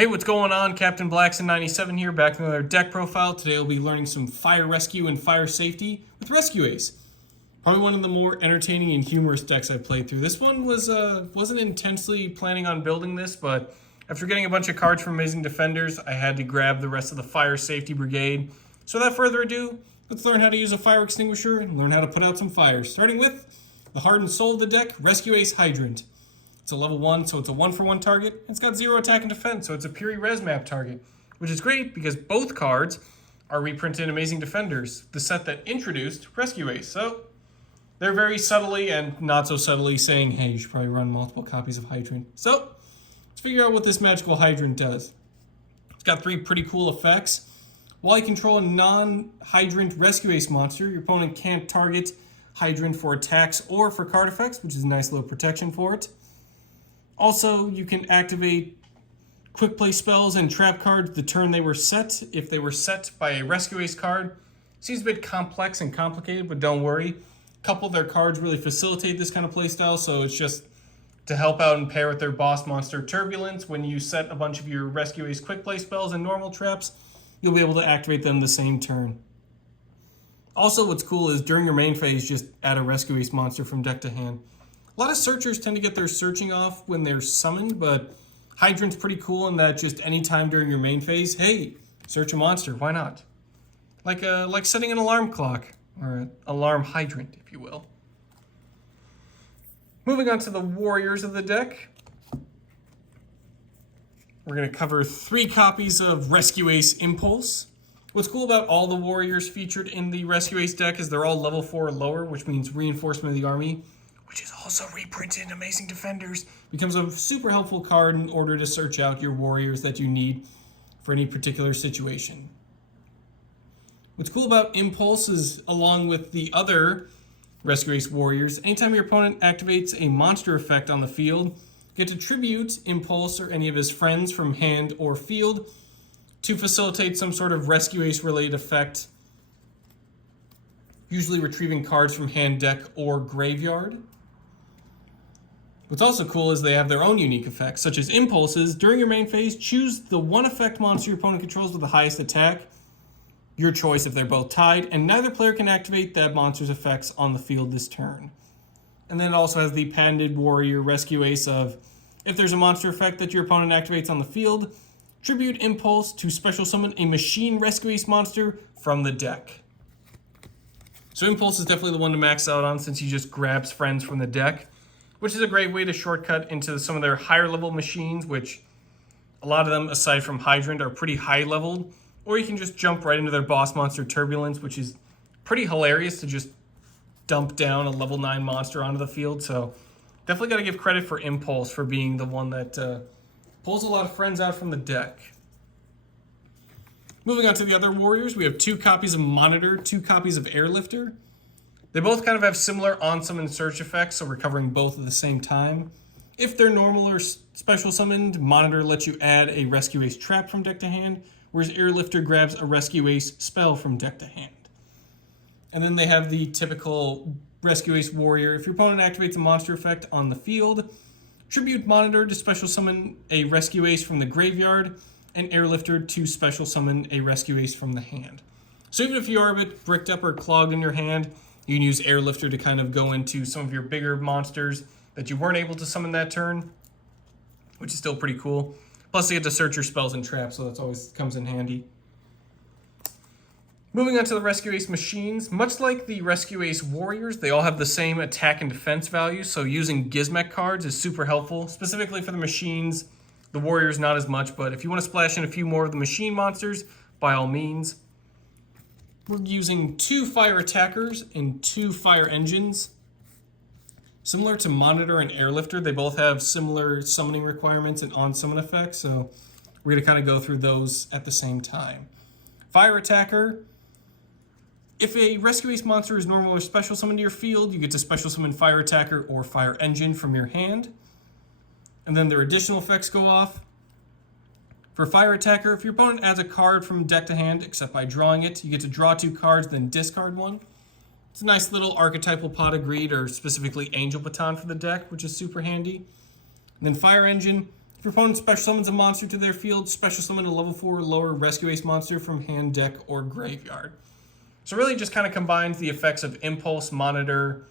Hey, what's going on? Captain Blackson97 here, back with another deck profile. Today we'll be learning some fire rescue and fire safety with Rescue Ace. Probably one of the more entertaining and humorous decks I've played through. This one wasn't intensely planning on building this, but after getting a bunch of cards from Amazing Defenders, I had to grab the rest of the fire safety brigade. So without further ado, let's learn how to use a fire extinguisher and learn how to put out some fires. Starting with the heart and soul of the deck, Rescue Ace Hydrant. It's a level 1, so it's a 1-for-1 target. It's got 0 attack and defense, so it's a pure res map target, which is great because both cards are reprinted in Amazing Defenders, the set that introduced Rescue Ace. So they're very subtly and not so subtly saying, hey, you should probably run multiple copies of Hydrant. So let's figure out what this magical Hydrant does. It's got 3 pretty cool effects. While you control a non-Hydrant Rescue Ace monster, your opponent can't target Hydrant for attacks or for card effects, which is a nice little protection for it. Also, you can activate quick play spells and trap cards the turn they were set, if they were set by a Rescue Ace card. Seems a bit complex and complicated, but don't worry. A couple of their cards really facilitate this kind of playstyle, so it's just to help out and pair with their boss monster Turbulence. When you set a bunch of your Rescue Ace quick play spells and normal traps, you'll be able to activate them the same turn. Also, what's cool is during your main phase, just add a Rescue Ace monster from deck to hand. A lot of searchers tend to get their searching off when they're summoned, but Hydrant's pretty cool in that just any time during your main phase, hey, search a monster, why not? Like setting an alarm clock, or an alarm hydrant, if you will. Moving on to the warriors of the deck. We're going to cover 3 copies of Rescue Ace Impulse. What's cool about all the warriors featured in the Rescue Ace deck is they're all level 4 or lower, which means reinforcement of the army, which is also reprinted in Amazing Defenders, becomes a super helpful card in order to search out your warriors that you need for any particular situation. What's cool about Impulse is, along with the other Rescue Ace warriors, anytime your opponent activates a monster effect on the field, you get to tribute Impulse or any of his friends from hand or field to facilitate some sort of Rescue Ace related effect, usually retrieving cards from hand, deck, or graveyard. What's also cool is they have their own unique effects, such as Impulses. During your main phase, choose the one effect monster your opponent controls with the highest attack, your choice if they're both tied, and neither player can activate that monster's effects on the field this turn. And then it also has the patented warrior Rescue Ace of, if there's a monster effect that your opponent activates on the field, tribute Impulse to special summon a machine Rescue Ace monster from the deck. So Impulse is definitely the one to max out on since he just grabs friends from the deck, which is a great way to shortcut into some of their higher level machines, which a lot of them, aside from Hydrant, are pretty high leveled. Or you can just jump right into their boss monster Turbulence, which is pretty hilarious to just dump down a level 9 monster onto the field. So definitely got to give credit for Impulse for being the one that pulls a lot of friends out from the deck. Moving on to the other warriors, we have 2 copies of Monitor, 2 copies of Airlifter. They both kind of have similar on-summon search effects, so we're covering both at the same time. If they're normal or special summoned, Monitor lets you add a Rescue Ace trap from deck to hand, whereas Airlifter grabs a Rescue Ace spell from deck to hand. And then they have the typical Rescue Ace warrior. If your opponent activates a monster effect on the field, tribute Monitor to special summon a Rescue Ace from the graveyard, and Airlifter to special summon a Rescue Ace from the hand. So even if you are a bit bricked up or clogged in your hand, you can use Airlifter to kind of go into some of your bigger monsters that you weren't able to summon that turn, which is still pretty cool. Plus, you get to search your spells and traps, so that always comes in handy. Moving on to the Rescue Ace machines. Much like the Rescue Ace warriors, they all have the same attack and defense values, so using Gizmet cards is super helpful. Specifically for the machines, the warriors not as much, but if you want to splash in a few more of the machine monsters, by all means. We're using 2 fire attackers and 2 fire engines. Similar to Monitor and Airlifter, they both have similar summoning requirements and on-summon effects, so we're going to kind of go through those at the same time. Fire attacker. If a Rescue Ace monster is normal or special summoned to your field, you get to special summon Fire Attacker or Fire Engine from your hand. And then their additional effects go off. For Fire Attacker, if your opponent adds a card from deck to hand, except by drawing it, you get to draw 2 cards, then discard 1. It's a nice little archetypal Pot of Greed, or specifically Angel Baton for the deck, which is super handy. And then Fire Engine, If your opponent special summons a monster to their field, special summon a level 4 or lower Rescue Ace monster from hand, deck, or graveyard. So really just kind of combines the effects of Impulse, Monitor,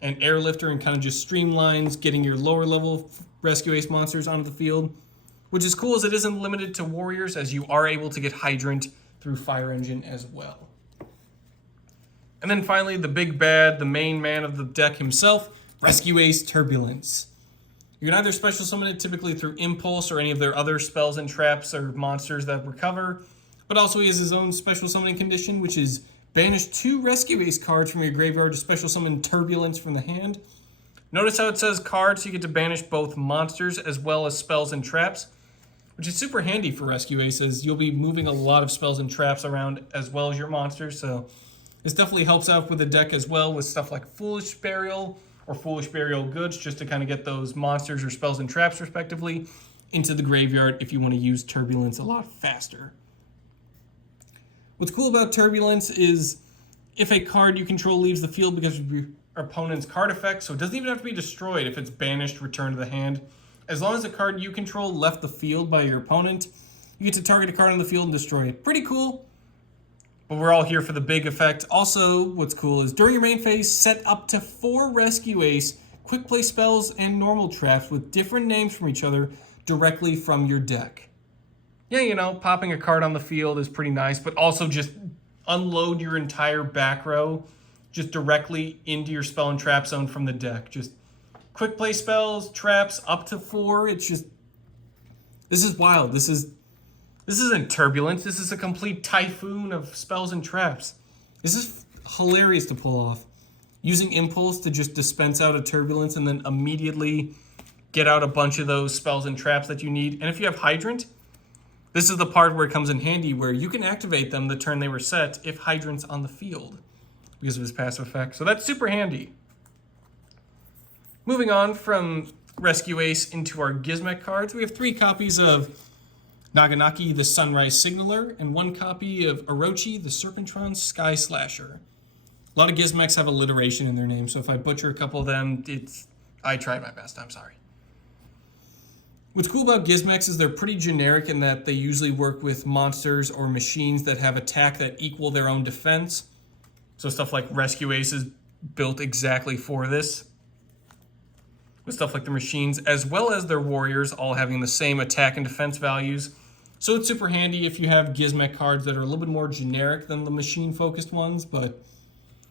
and Airlifter and kind of just streamlines getting your lower level Rescue Ace monsters onto the field. Which is cool as it isn't limited to warriors, as you are able to get Hydrant through Fire Engine as well. And then finally, the big bad, the main man of the deck himself, Rescue Ace Turbulence. You can either special summon it typically through Impulse or any of their other spells and traps or monsters that recover, but also he has his own special summoning condition, which is banish 2 Rescue Ace cards from your graveyard to special summon Turbulence from the hand. Notice how it says cards, you get to banish both monsters as well as spells and traps, which is super handy for Rescue Aces. You'll be moving a lot of spells and traps around as well as your monsters, so this definitely helps out with the deck as well with stuff like Foolish Burial or Foolish Burial Goods, just to kind of get those monsters or spells and traps respectively into the graveyard if you want to use Turbulence a lot faster. What's cool about Turbulence is if a card you control leaves the field because of your opponent's card effect, so it doesn't even have to be destroyed if it's banished, returned to the hand. As long as the card you control left the field by your opponent, you get to target a card on the field and destroy it. Pretty cool. But we're all here for the big effect. Also, what's cool is during your main phase, set up to 4 Rescue Ace quick play spells and normal traps with different names from each other directly from your deck. Yeah, you know, popping a card on the field is pretty nice, but also just unload your entire back row just directly into your spell and trap zone from the deck. Just quick play spells, traps, up to 4. It's just, this is wild. This isn't Turbulence. This is a complete typhoon of spells and traps. This is hilarious to pull off. Using Impulse to just dispense out a Turbulence and then immediately get out a bunch of those spells and traps that you need. And if you have Hydrant, this is the part where it comes in handy, where you can activate them the turn they were set if Hydrant's on the field because of his passive effect. So that's super handy. Moving on from Rescue Ace into our Gizmet cards, we have 3 copies of Naganaki, the Sunrise Signaler, and 1 copy of Orochi, the Serpentron Sky Slasher. A lot of Gizmets have alliteration in their name, so if I butcher a couple of them, I tried my best, I'm sorry. What's cool about Gizmets is they're pretty generic in that they usually work with monsters or machines that have attack that equal their own defense. So stuff like Rescue Ace is built exactly for this, with stuff like the machines, as well as their warriors all having the same attack and defense values. So it's super handy if you have Gizmet cards that are a little bit more generic than the machine-focused ones, but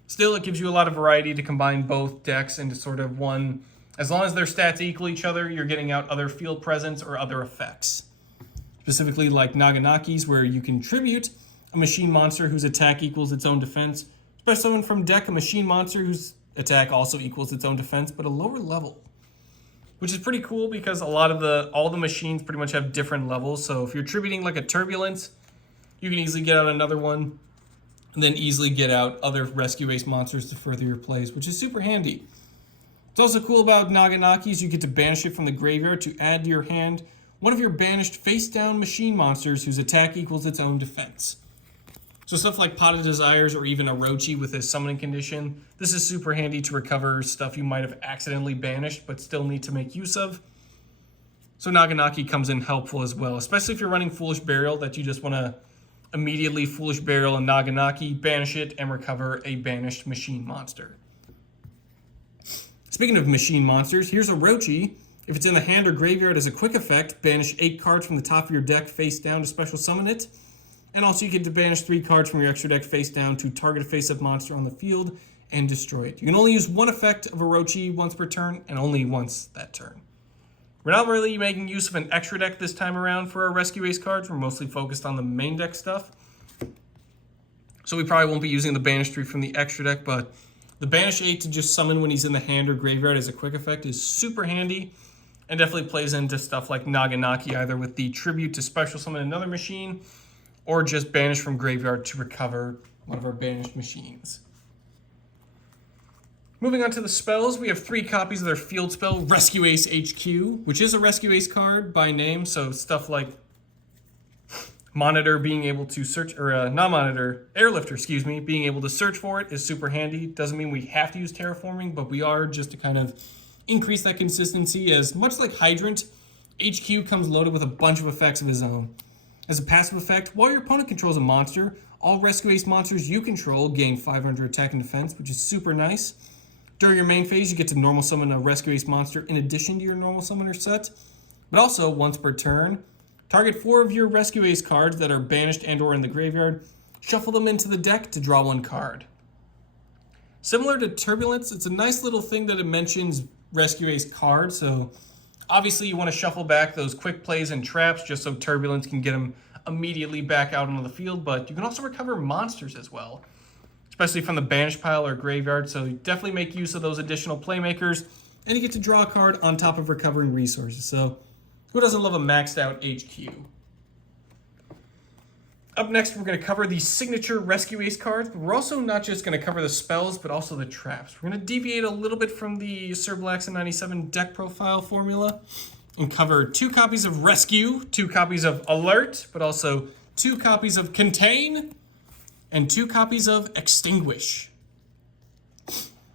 still it gives you a lot of variety to combine both decks into sort of one. As long as their stats equal each other, you're getting out other field presence or other effects. Specifically like Naganaki's, where you can tribute a machine monster whose attack equals its own defense, special summon from deck a machine monster whose attack also equals its own defense, but a lower level. Which is pretty cool because all the machines pretty much have different levels. So if you're tributing like a Turbulence, you can easily get out another one and then easily get out other Rescue Ace monsters to further your plays, which is super handy. What's also cool about Naganaki is you get to banish it from the graveyard to add to your hand one of your banished face-down machine monsters whose attack equals its own defense. So stuff like Pot of Desires or even Orochi with his summoning condition, this is super handy to recover stuff you might have accidentally banished but still need to make use of. So Naganaki comes in helpful as well, especially if you're running Foolish Burial that you just want to immediately Foolish Burial and Naganaki, banish it, and recover a banished machine monster. Speaking of machine monsters, here's Orochi. If it's in the hand or graveyard as a quick effect, banish 8 cards from the top of your deck face down to special summon it. And also you get to banish 3 cards from your extra deck face down to target a face-up monster on the field and destroy it. You can only use 1 effect of Orochi once per turn, and only once that turn. We're not really making use of an extra deck this time around for our Rescue Ace cards. We're mostly focused on the main deck stuff. So we probably won't be using the banish 3 from the extra deck, but the banish 8 to just summon when he's in the hand or graveyard as a quick effect is super handy and definitely plays into stuff like Naganaki, either with the tribute to special summon another machine or just banish from graveyard to recover one of our banished machines. Moving on to the spells, we have 3 copies of their field spell, Rescue Ace HQ, which is a Rescue Ace card by name, so stuff like Monitor being able to search, or not Monitor, Airlifter, being able to search for it is super handy. Doesn't mean we have to use terraforming, but we are just to kind of increase that consistency, as much like Hydrant, HQ comes loaded with a bunch of effects of his own. As a passive effect, while your opponent controls a monster, all Rescue Ace monsters you control gain 500 attack and defense, which is super nice. During your main phase, you get to normal summon a Rescue Ace monster in addition to your normal summoner set. But also, once per turn, target 4 of your Rescue Ace cards that are banished and or in the graveyard, shuffle them into the deck to draw 1 card. Similar to Turbulence, it's a nice little thing that it mentions Rescue Ace cards, so obviously you want to shuffle back those quick plays and traps just so Turbulence can get them immediately back out onto the field, but you can also recover monsters as well, especially from the banished pile or graveyard, so you definitely make use of those additional playmakers, and you get to draw a card on top of recovering resources, so who doesn't love a maxed out HQ? Up next, we're going to cover the signature Rescue Ace cards, but we're also not just going to cover the spells, but also the traps. We're going to deviate a little bit from the Sir Blackson 97 deck profile formula and cover 2 copies of Rescue, 2 copies of Alert, but also 2 copies of Contain, and 2 copies of Extinguish.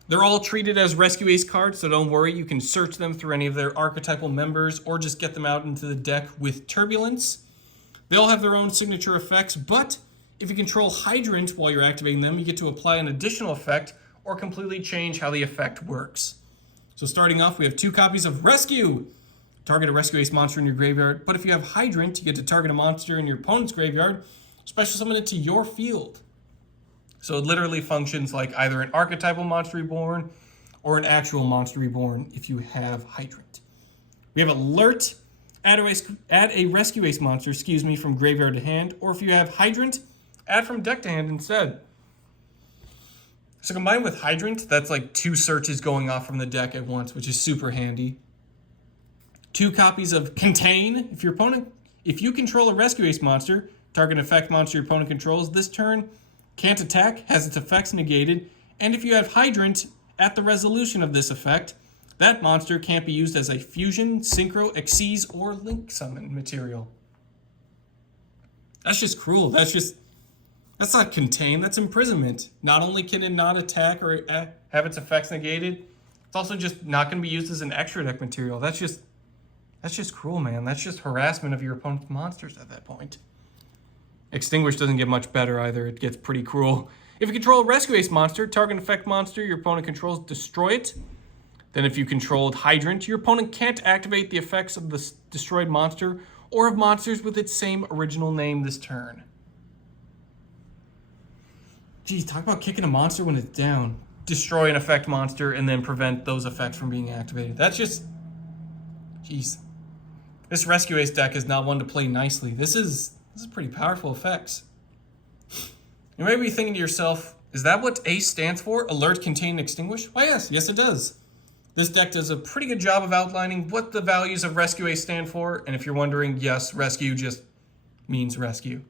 They're all treated as Rescue Ace cards, so don't worry, you can search them through any of their archetypal members or just get them out into the deck with Turbulence. They all have their own signature effects, but if you control Hydrant while you're activating them, you get to apply an additional effect or completely change how the effect works. So starting off, we have 2 copies of Rescue. Target a Rescue Ace monster in your graveyard, but if you have Hydrant, you get to target a monster in your opponent's graveyard, special summon it to your field. So it literally functions like either an archetypal monster reborn or an actual monster reborn if you have Hydrant. We have Alert. Add a Rescue Ace monster, from graveyard to hand, or if you have Hydrant, add from deck to hand instead. So combined with Hydrant, that's like 2 searches going off from the deck at once, which is super handy. 2 copies of Contain. If you control a Rescue Ace monster, target an effect monster your opponent controls this turn, can't attack, has its effects negated, and if you have Hydrant at the resolution of this effect, that monster can't be used as a fusion, synchro, exceed, or link summon material. That's just cruel. That's not Contain, that's imprisonment. Not only can it not attack or have its effects negated, it's also just not going to be used as an extra deck material. That's just cruel, man. That's just harassment of your opponent's monsters at that point. Extinguish doesn't get much better either. It gets pretty cruel. If you control a Rescue Ace monster, target an effect monster your opponent controls, destroy it. Then if you controlled Hydrant, your opponent can't activate the effects of the destroyed monster or of monsters with its same original name this turn. Geez, talk about kicking a monster when it's down. Destroy an effect monster and then prevent those effects from being activated. That's just... Jeez. This Rescue Ace deck is not one to play nicely. This is pretty powerful effects. You may be thinking to yourself, is that what ACE stands for? Alert, Contain, Extinguish? Why, yes it does. This deck does a pretty good job of outlining what the values of Rescue Ace stand for, and if you're wondering, yes, Rescue just means rescue.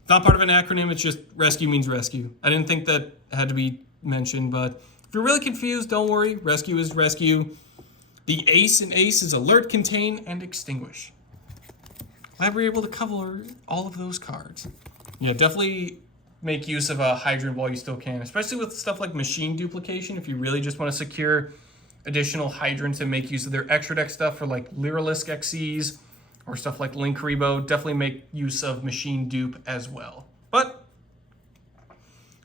It's not part of an acronym, it's just Rescue means rescue. I didn't think that had to be mentioned, but if you're really confused, don't worry, Rescue is rescue. The Ace in Ace is Alert, Contain, and Extinguish. Glad we're able to cover all of those cards. Yeah, definitely make use of a Hydrant while you still can, especially with stuff like Machine Duplication, if you really just want to secure additional Hydrants and make use of their extra deck stuff for like Lyralisk Xyz or stuff like Link Rebo. Definitely make use of Machine Dupe as well. But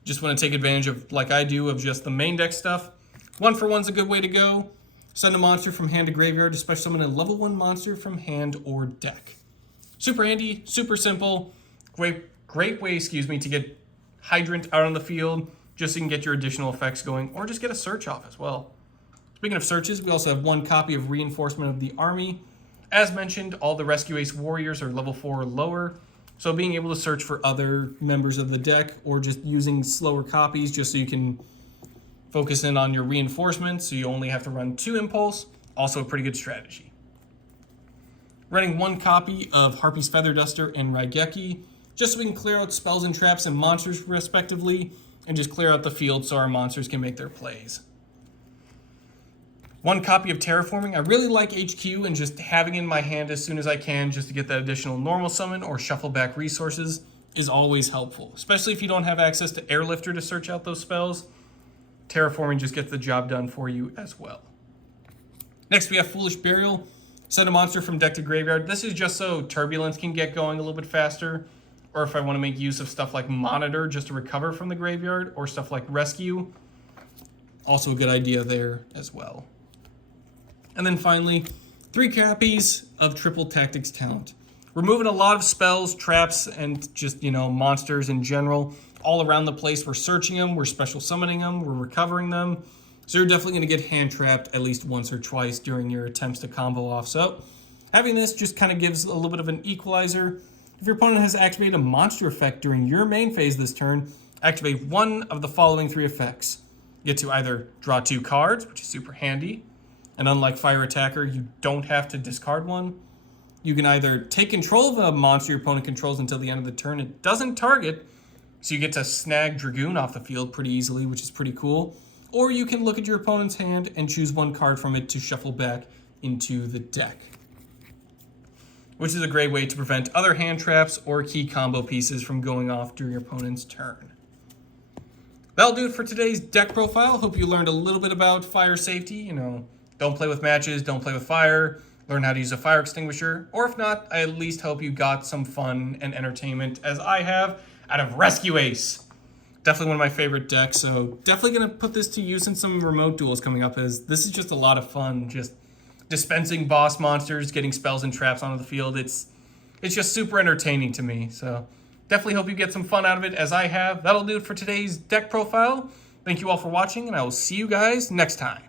just want to take advantage of, like I do, of just the main deck stuff. 1-for-1's a good way to go. Send a monster from hand to graveyard, especially summon a level 1 monster from hand or deck. Super handy, super simple. Great way, to get Hydrant out on the field just so you can get your additional effects going, or just get a search off as well. Speaking of searches, we also have 1 copy of Reinforcement of the Army. As mentioned, all the Rescue Ace warriors are level 4 or lower, so being able to search for other members of the deck or just using slower copies just so you can focus in on your reinforcements so you only have to run 2 Impulse, also a pretty good strategy. Running 1 copy of Harpy's Feather Duster and Raigeki, just so we can clear out spells and traps and monsters respectively, and just clear out the field so our monsters can make their plays. 1 copy of Terraforming. I really like HQ and just having it in my hand as soon as I can just to get that additional normal summon or shuffle back resources is always helpful, especially if you don't have access to Airlifter to search out those spells. Terraforming just gets the job done for you as well. Next we have Foolish Burial. Send a monster from deck to graveyard. This is just so Turbulence can get going a little bit faster, or if I want to make use of stuff like Monitor just to recover from the graveyard, or stuff like Rescue. Also a good idea there as well. And then finally, 3 copies of Triple Tactics Talent. We're moving a lot of spells, traps, and just, monsters in general all around the place. We're searching them, we're special summoning them, we're recovering them. So you're definitely going to get hand trapped at least once or twice during your attempts to combo off. So having this just kind of gives a little bit of an equalizer. If your opponent has activated a monster effect during your main phase this turn, activate one of the following 3 effects. You get to either draw 2 cards, which is super handy, and unlike Fire Attacker, you don't have to discard one. You can either take control of a monster your opponent controls until the end of the turn. It doesn't target, so you get to snag Dragoon off the field pretty easily, which is pretty cool. Or you can look at your opponent's hand and choose 1 card from it to shuffle back into the deck, which is a great way to prevent other hand traps or key combo pieces from going off during your opponent's turn. That'll do it for today's deck profile. Hope you learned a little bit about fire safety. Don't play with matches, don't play with fire, learn how to use a fire extinguisher, or if not, I at least hope you got some fun and entertainment, as I have, out of Rescue Ace. Definitely one of my favorite decks, so definitely going to put this to use in some remote duels coming up, as this is just a lot of fun, just dispensing boss monsters, getting spells and traps onto the field. It's just super entertaining to me, so definitely hope you get some fun out of it, as I have. That'll do it for today's deck profile. Thank you all for watching, and I will see you guys next time.